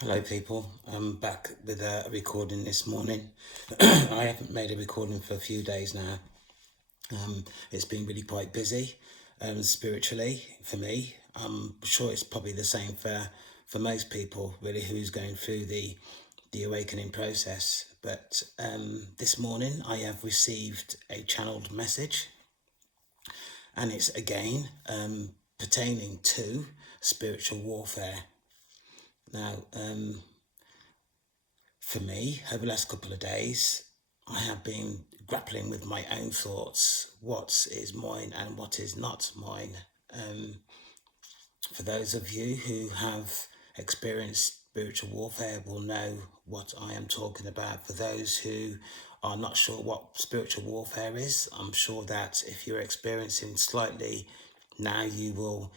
Hello people, I'm back with a recording this morning. I haven't made a recording for a few days now. It's been really quite busy spiritually for me. I'm sure it's probably the same for most people really who's going through the awakening process. But this morning I have received a channeled message, and it's again pertaining to spiritual warfare. Now, for me, over the last couple of days, I have been grappling with my own thoughts, what is mine and what is not mine. For those of you who have experienced spiritual warfare will know what I am talking about. For those who are not sure what spiritual warfare is, I'm sure that if you're experiencing slightly now, you will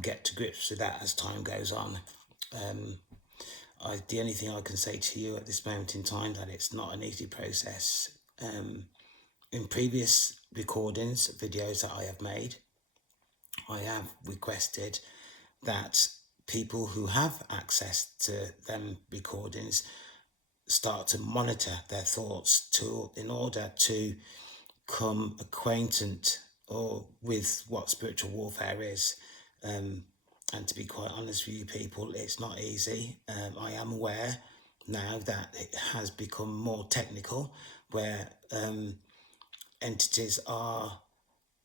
get to grips with that as time goes on. The only thing I can say to you at this moment in time that it's not an easy process. In previous recordings, videos that I have made, I have requested that people who have access to them recordings start to monitor their thoughts in order to come acquainted with what spiritual warfare is. And to be quite honest with you people, it's not easy. I am aware now that it has become more technical, where entities are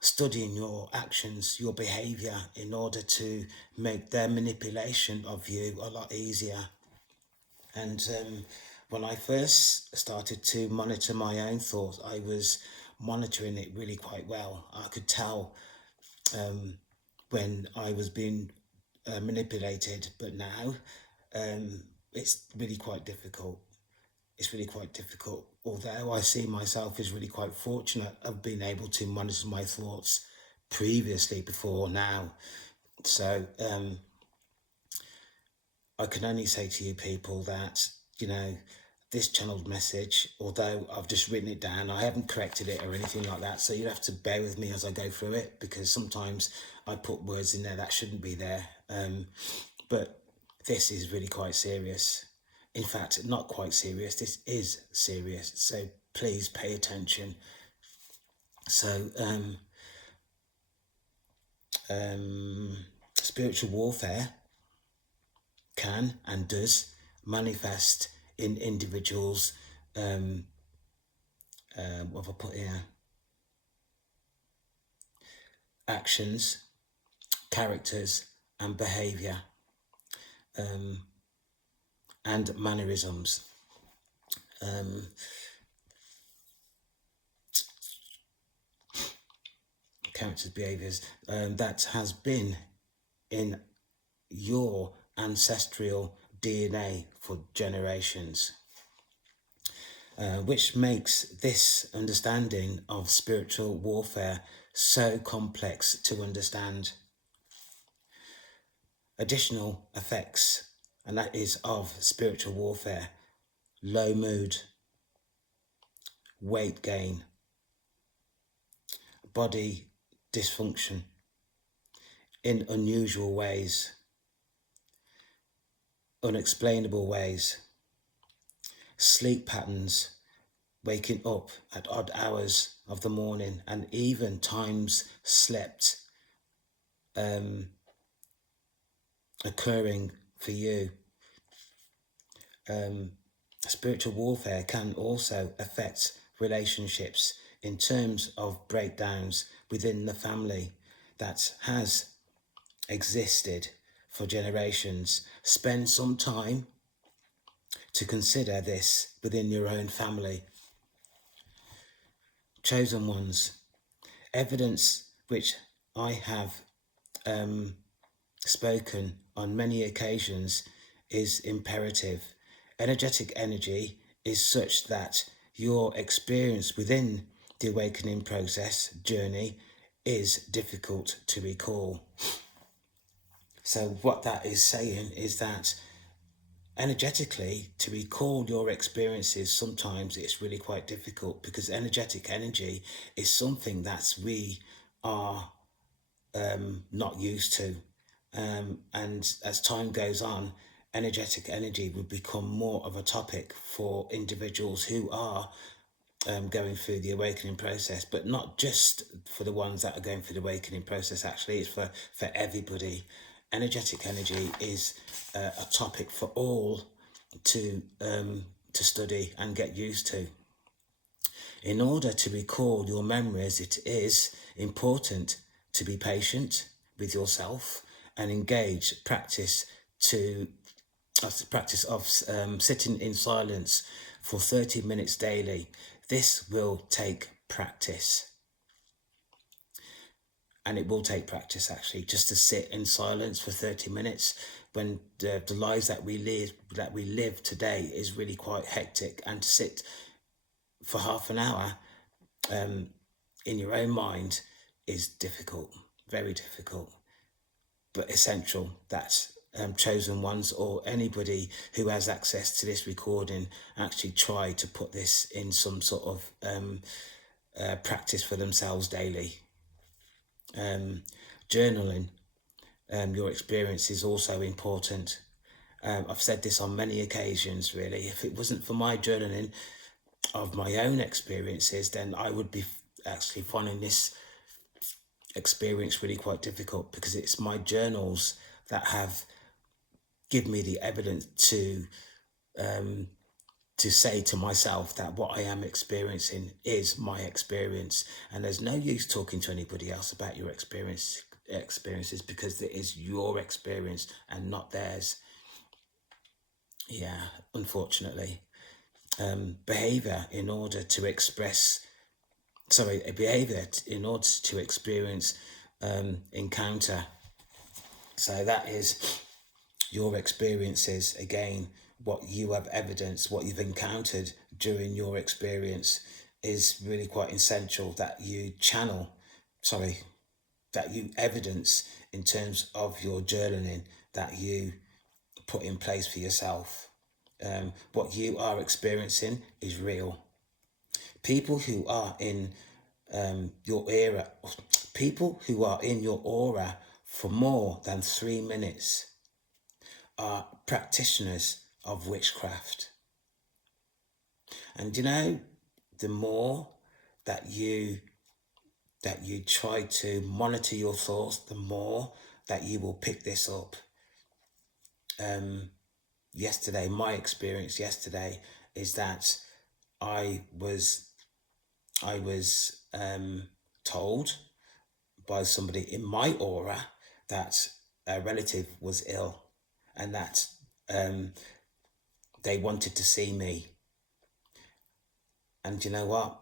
studying your actions, your behavior, in order to make their manipulation of you a lot easier. And when I first started to monitor my own thoughts, I was monitoring it really quite well. I could tell when I was being manipulated, but now it's really quite difficult. It's really quite difficult. Although I see myself as really quite fortunate of being able to monitor my thoughts previously before now. So I can only say to you people that, this channeled message, although I've just written it down, I haven't corrected it or anything like that. So you have to bear with me as I go through it, because sometimes I put words in there that shouldn't be there. But this is really quite serious. In fact, not quite serious. This is serious. So please pay attention. So, spiritual warfare can and does manifest in individuals. What have I put here? Actions, characters, and behavior, and mannerisms. Characters, behaviors that has been in your ancestral DNA for generations, which makes this understanding of spiritual warfare so complex to understand. Additional effects, and that is of spiritual warfare: low mood, weight gain, body dysfunction in unusual ways, unexplainable ways, sleep patterns, waking up at odd hours of the morning, and even times slept occurring for you. Spiritual warfare can also affect relationships in terms of breakdowns within the family that has existed for generations. Spend some time to consider this within your own family. Chosen ones, evidence which I have spoken on many occasions is imperative. Energetic energy is such that your experience within the awakening process journey is difficult to recall. So what that is saying is that energetically, to recall your experiences, sometimes it's really quite difficult, because energetic energy is something that we are not used to. And as time goes on, energetic energy would become more of a topic for individuals who are going through the awakening process, but not just for the ones that are going through the awakening process. Actually, it's for everybody. Energetic energy is a topic for all to study and get used to. In order to recall your memories, it is important to be patient with yourself and engage practice of sitting in silence for 30 minutes daily. This will take practice. And it will take practice, actually, just to sit in silence for 30 minutes when the lives that we live today is really quite hectic. And to sit for half an hour in your own mind is difficult, very difficult, but essential. That's chosen ones or anybody who has access to this recording actually try to put this in some sort of practice for themselves daily. Journaling your experience is also important. I've said this on many occasions, really. If it wasn't for my journaling of my own experiences, then I would be actually finding this experience really quite difficult, because it's my journals that have given me the evidence to say to myself that what I am experiencing is my experience, and there's no use talking to anybody else about your experiences, because it is your experience and not theirs. Yeah, unfortunately. Behavior in order to experience encounter. So that is your experiences, again, what you have evidenced, what you've encountered during your experience is really quite essential that you that you evidence in terms of your journaling, that you put in place for yourself. What you are experiencing is real. People who are in your aura for more than 3 minutes are practitioners of witchcraft. And the more that you try to monitor your thoughts, the more that you will pick this up. My experience yesterday is that I was told by somebody in my aura that a relative was ill, and that they wanted to see me. And you know what?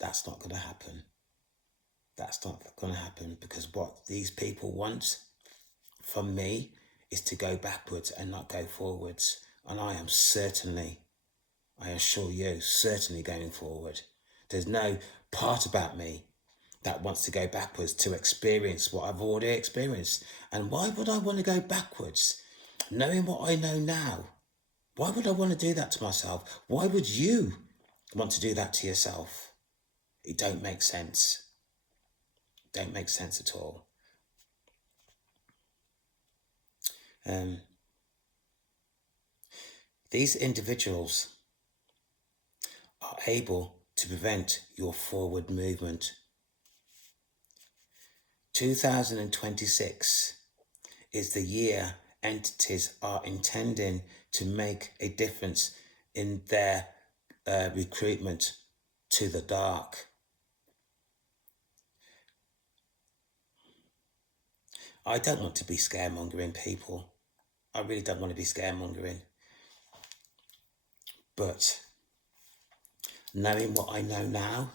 That's not going to happen. That's not going to happen, because what these people want from me is to go backwards and not go forwards. And I am certainly, I assure you, certainly going forward. There's no part about me that wants to go backwards to experience what I've already experienced. And why would I want to go backwards? Knowing what I know now, why would I want to do that to myself? Why would you want to do that to yourself? It don't make sense. Don't make sense at all. These individuals are able to prevent your forward movement. 2026 is the year entities are intending to make a difference in their recruitment to the dark. I don't want to be scaremongering people. I really don't want to be scaremongering. But knowing what I know now,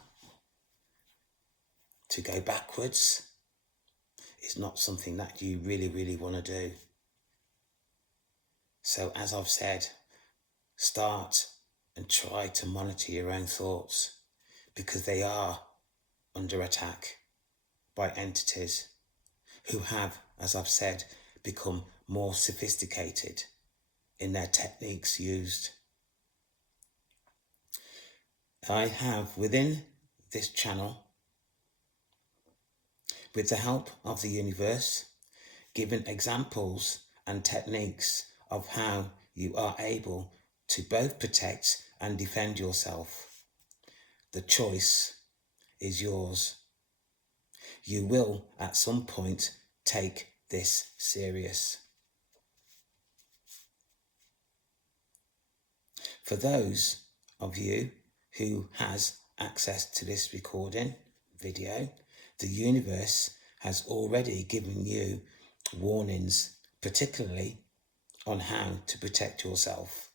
to go backwards is not something that you really, really want to do. So as I've said, start and try to monitor your own thoughts, because they are under attack by entities who have, as I've said, become more sophisticated in their techniques used. I have, within this channel, with the help of the universe, given examples and techniques of how you are able to both protect and defend yourself. The choice is yours. You will at some point take this serious. For those of you who has access to this recording video, the universe has already given you warnings, particularly on how to protect yourself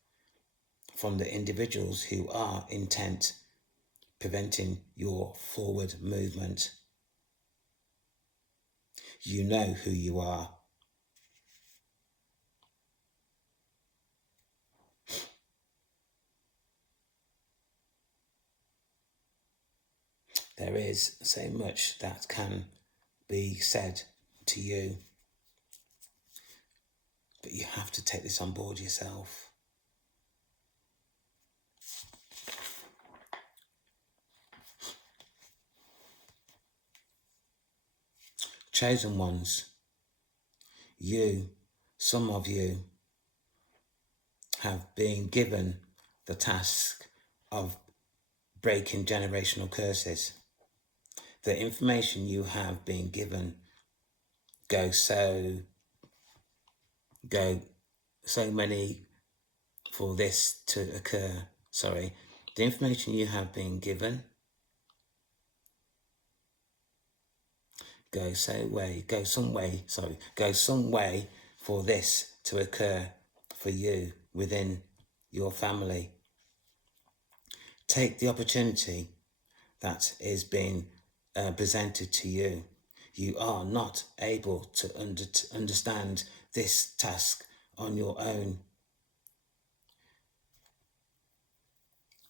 from the individuals who are intent preventing your forward movement. You know who you are. There is so much that can be said to you, but you have to take this on board yourself. Chosen ones, some of you have been given the task of breaking generational curses. The information you have been given go so many for this to occur. The information you have been given go some way for this to occur for you within your family. Take the opportunity that is being presented to you. You are not able to understand this task on your own.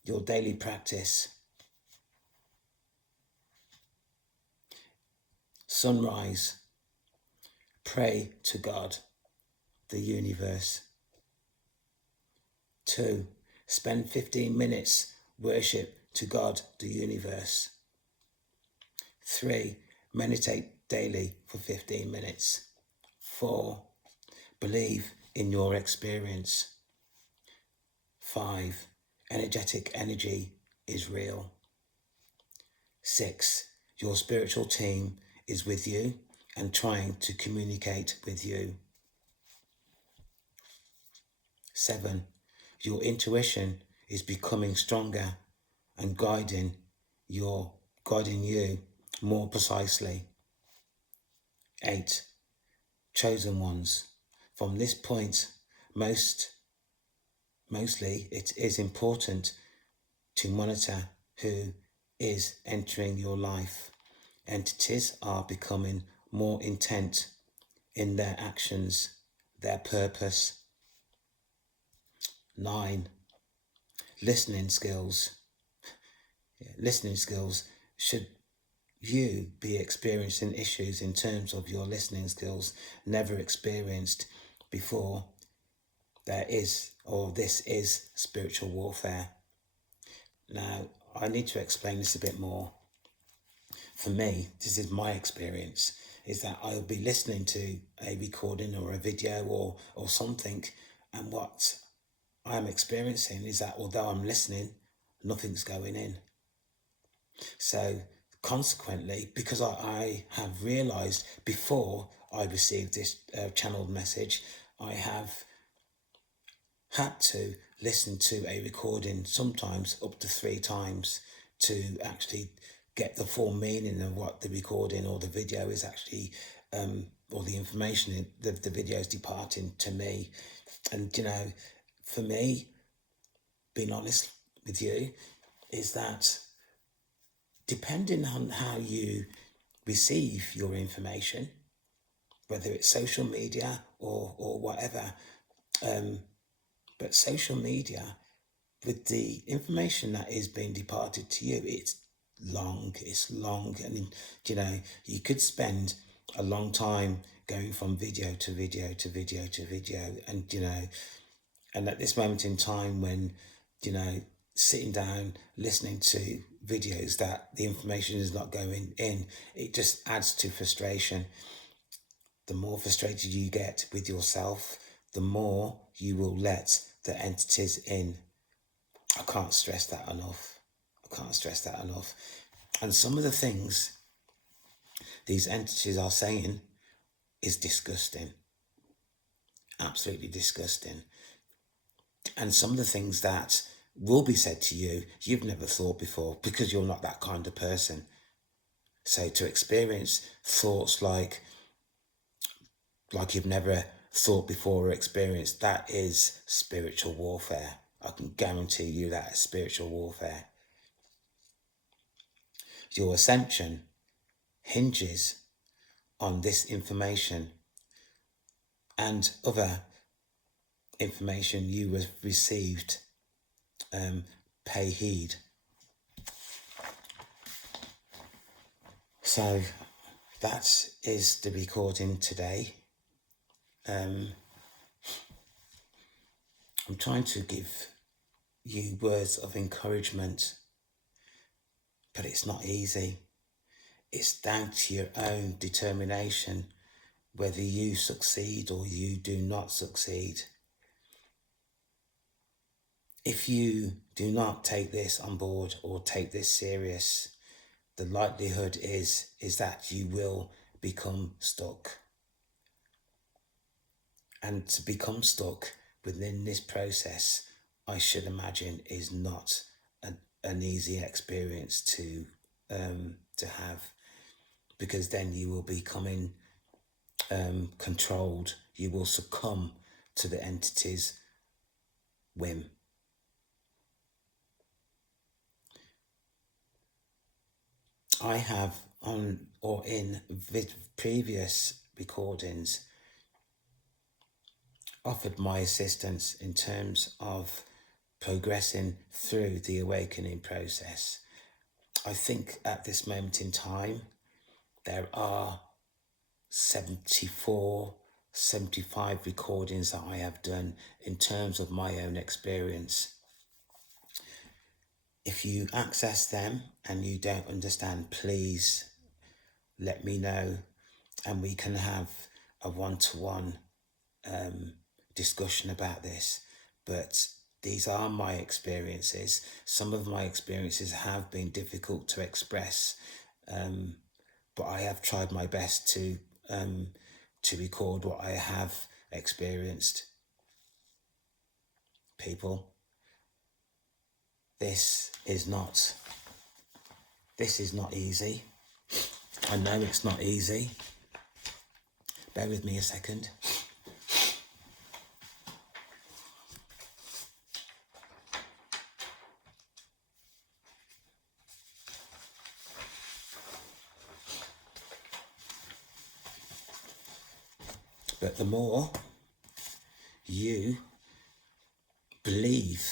Your daily practice. Sunrise. Pray to God, the universe. 2. Spend 15 minutes worship to God, the universe. 3. Meditate daily for 15 minutes. 4. Believe in your experience. 5. Energetic energy is real. 6. Your spiritual team is with you and trying to communicate with you. 7. Your intuition is becoming stronger and guiding you more precisely. 8. Chosen ones. From this point, mostly it is important to monitor who is entering your life. Entities are becoming more intent in their actions, their purpose. 9. Listening skills. Listening skills. Should you be experiencing issues in terms of your listening skills never experienced before, this is spiritual warfare. Now, I need to explain this a bit more. For me, this is my experience, is that I'll be listening to a recording or a video or something, and what I'm experiencing is that although I'm listening, nothing's going in. So consequently, because I have realised before I received this channeled message, I have had to listen to a recording sometimes up to 3 times to actually get the full meaning of what the recording or the video is actually, or the information the video is departing to me. And, for me, being honest with you, is that depending on how you receive your information, whether it's social media or whatever, but social media, with the information that is being departed to you, it's long, and you could spend a long time going from video to video to video to video, and at this moment in time when sitting down listening to videos that the information is not going in, it just adds to frustration. the more frustrated you get with yourself, the more you will let the entities in. I can't stress that enough. I can't stress that enough. And some of the things these entities are saying is disgusting. Absolutely disgusting. And some of the things that will be said to you, you've never thought before, because you're not that kind of person. So to experience thoughts like you've never thought before or experienced, that is spiritual warfare. I can guarantee you that is spiritual warfare. Your ascension hinges on this information and other information you have received. Pay heed. So that is the recording today. I'm trying to give you words of encouragement, but it's not easy. It's down to your own determination whether you succeed or you do not succeed. If you do not take this on board or take this serious, the likelihood is that you will become stuck. And to become stuck within this process, I should imagine, is not an easy experience to have, because then you will be becoming controlled. You will succumb to the entity's whim. I have on or in previous recordings offered my assistance in terms of progressing through the awakening process. I think at this moment in time, there are 74, 75 recordings that I have done in terms of my own experience. If you access them and you don't understand, please let me know and we can have a one-to-one discussion about this. But these are my experiences. Some of my experiences have been difficult to express, but I have tried my best to record what I have experienced. People, this is not easy. I know it's not easy. Bear with me a second. But the more you believe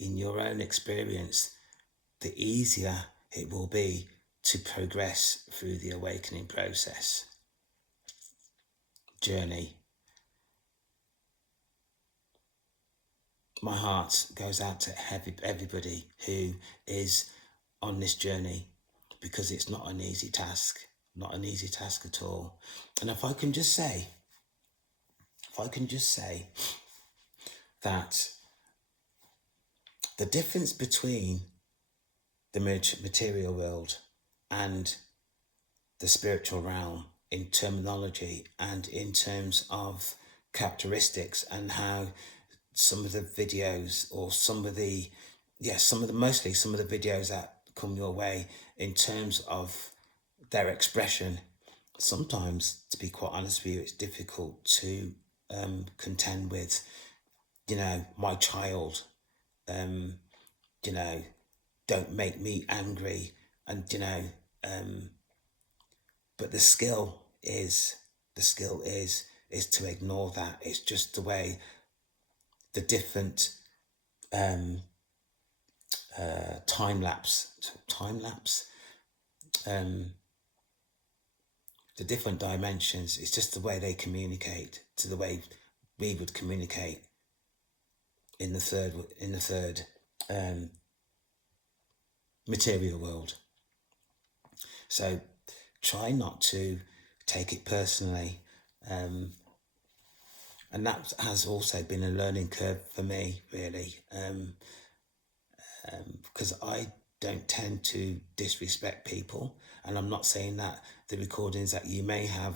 in your own experience, the easier it will be to progress through the awakening process journey. My heart goes out to everybody who is on this journey, because it's not an easy task, not an easy task at all. And if I can just say that the difference between the material world and the spiritual realm in terminology and in terms of characteristics, and how some of the videos or some of the videos that come your way in terms of their expression, sometimes, to be quite honest with you, it's difficult to contend with. My child, don't make me angry, and but the skill is to ignore that. It's just the way the different time lapse, the different dimensions. It's just the way they communicate, to the way we would communicate in the third material world. So try not to take it personally. And that has also been a learning curve for me, really, because I don't tend to disrespect people. And I'm not saying that the recordings that you may have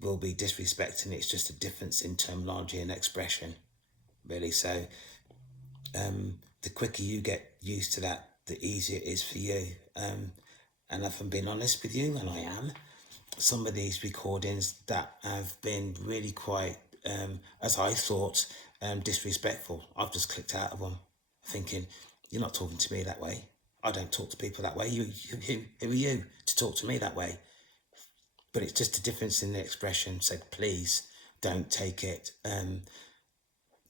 will be disrespecting. It's just a difference in terminology and expression, really. So the quicker you get used to that, the easier it is for you. And if I'm being honest with you, and I am, some of these recordings that have been really quite, as I thought, disrespectful, I've just clicked out of them, thinking, you're not talking to me that way. I don't talk to people that way. Who are you to talk to me that way? But it's just a difference in the expression. So please don't take it.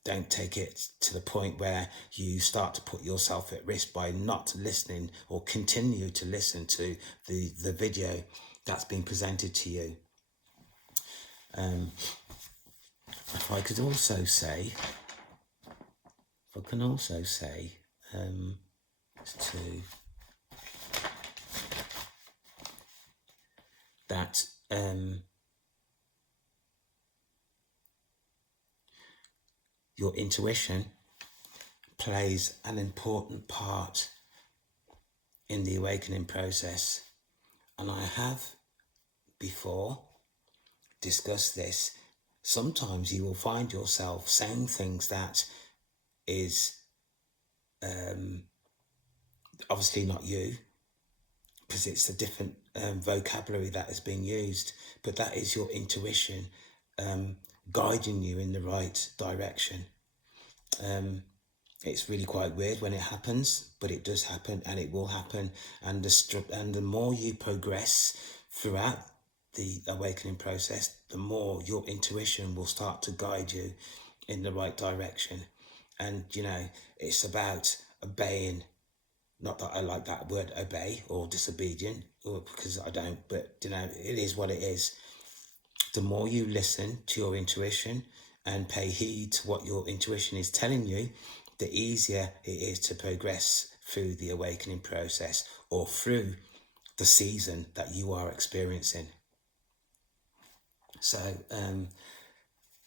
Don't take it to the point where you start to put yourself at risk by not listening or continue to listen to the video that's been presented to you. If I can also say that your intuition plays an important part in the awakening process. And I have before discussed this. Sometimes you will find yourself saying things that is obviously not you, because it's a different vocabulary that is being used, but that is your intuition guiding you in the right direction. It's really quite weird when it happens, but it does happen, and it will happen. And the more you progress throughout the awakening process, the more your intuition will start to guide you in the right direction. And it's about obeying. Not that I like that word obey or disobedient, or because I don't, but it is what it is. The more you listen to your intuition and pay heed to what your intuition is telling you, the easier it is to progress through the awakening process or through the season that you are experiencing. So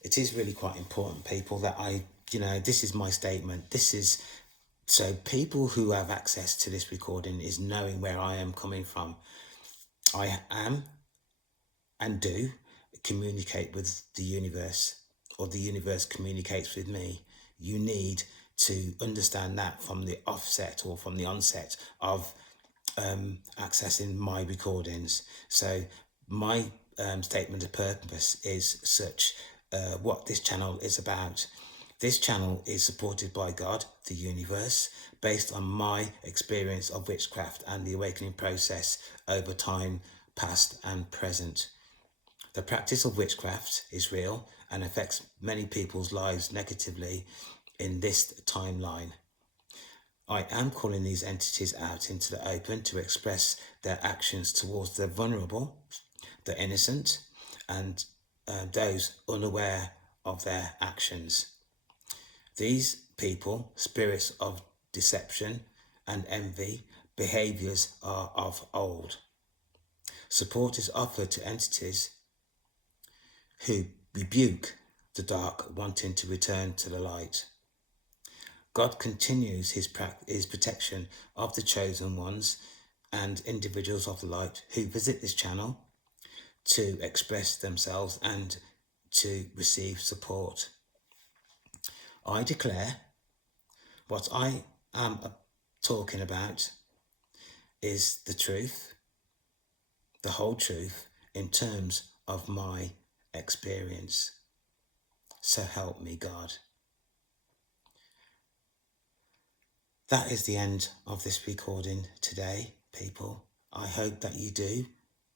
it is really quite important, people, that this is my statement. So people who have access to this recording is knowing where I am coming from. I am and do communicate with the universe, or the universe communicates with me. You need to understand that from the offset or from the onset of accessing my recordings. So my statement of purpose is such what this channel is about. This channel is supported by God, the universe, based on my experience of witchcraft and the awakening process over time, past and present. The practice of witchcraft is real and affects many people's lives negatively in this timeline. I am calling these entities out into the open to express their actions towards the vulnerable, the innocent, and those unaware of their actions. These people, spirits of deception and envy, behaviors are of old. Support is offered to entities who rebuke the dark, wanting to return to the light. God continues his protection of the chosen ones and individuals of the light who visit this channel to express themselves and to receive support. I declare what I am talking about is the truth, the whole truth, in terms of my experience. So help me, God. That is the end of this recording today, people. I hope that you do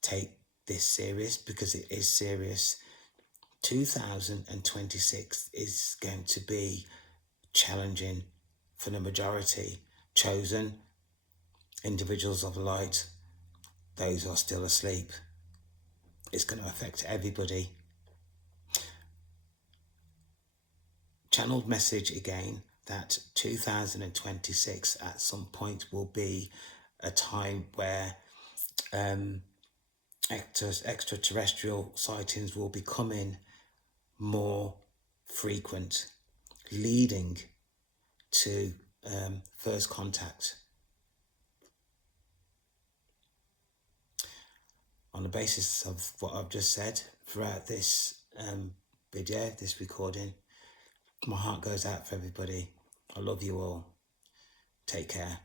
take this serious, because it is serious. 2026 is going to be challenging for the majority. Chosen individuals of light, those are still asleep. It's going to affect everybody. Channeled message again that 2026 at some point will be a time where extraterrestrial sightings will be becoming more frequent, leading to first contact. On the basis of what I've just said throughout this video, this recording, my heart goes out for everybody. I love you all. Take care.